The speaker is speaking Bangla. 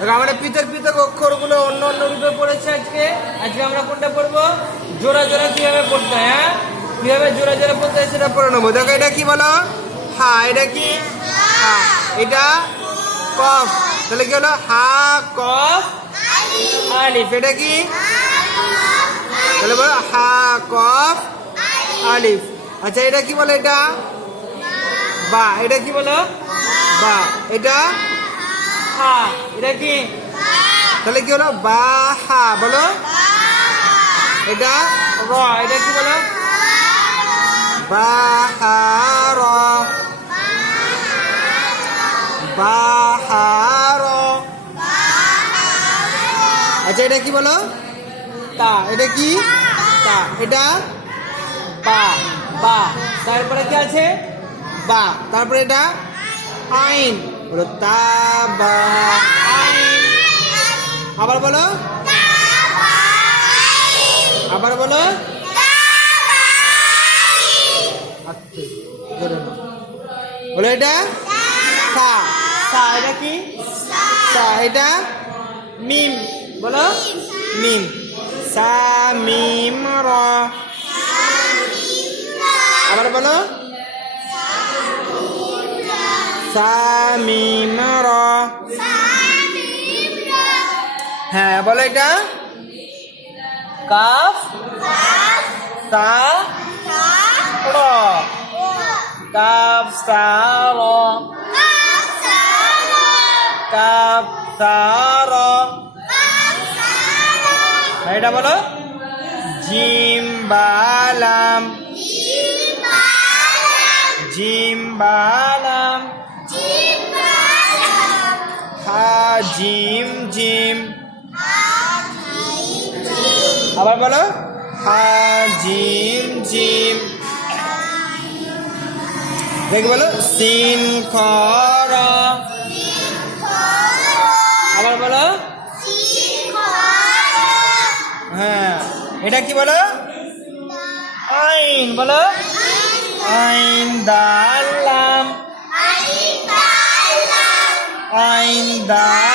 আমরা পৃথক পৃথক অক্ষরগুলো অন্য অন্য রূপে পড়েছি আজকে। আজকে আমরা কোনটা পড়বো? জোড়া জোড়া কিভাবে পড়তে হয়, হ্যাঁ কিভাবে জোড়া জোড়া পড়তে হয় সেটা পড়ে নেবো। দেখো এটা কি বলো? হা। এটা কি? হা। এটা কফ, তাহলে কি হলো? হা কফ আলিফ। এটা কি? তাহলে বলো হা কফ আলিফ। আচ্ছা এটা কি বলো? এটা বা। এটা কি বলো? বা। এটা হা। এটা কি? তাহলে কি হলো? বা হা। বলো এটা র। এটা কি বলো? বা হা র। বা হা র। আচ্ছা এটা কি বলো? তা। এটা কি? তা। এটা বা। বা। তারপরে কি আছে? বা। তারপরে এটা আইন। বলো তা বা আইন। আবার বলো, আবার বলো। বলো এটা সা। সা। এটা কি? সা। এটা মিম। বলো মিম। সা মিম র। আবার বলো সা মিম র। হ্যাঁ বলো এটা কাফ সা র। কাফ সা র। কাফ সা র। এটা বলো জিম বালাম। জিম বালাম। হা জিম জিম। আবার বলো হা জিম জিম। দেখ বলো সিন খ র। আবার বলো হ্যাঁ এটা কি বলো? আইন। বলো আইন দাল লাম। আইন দাল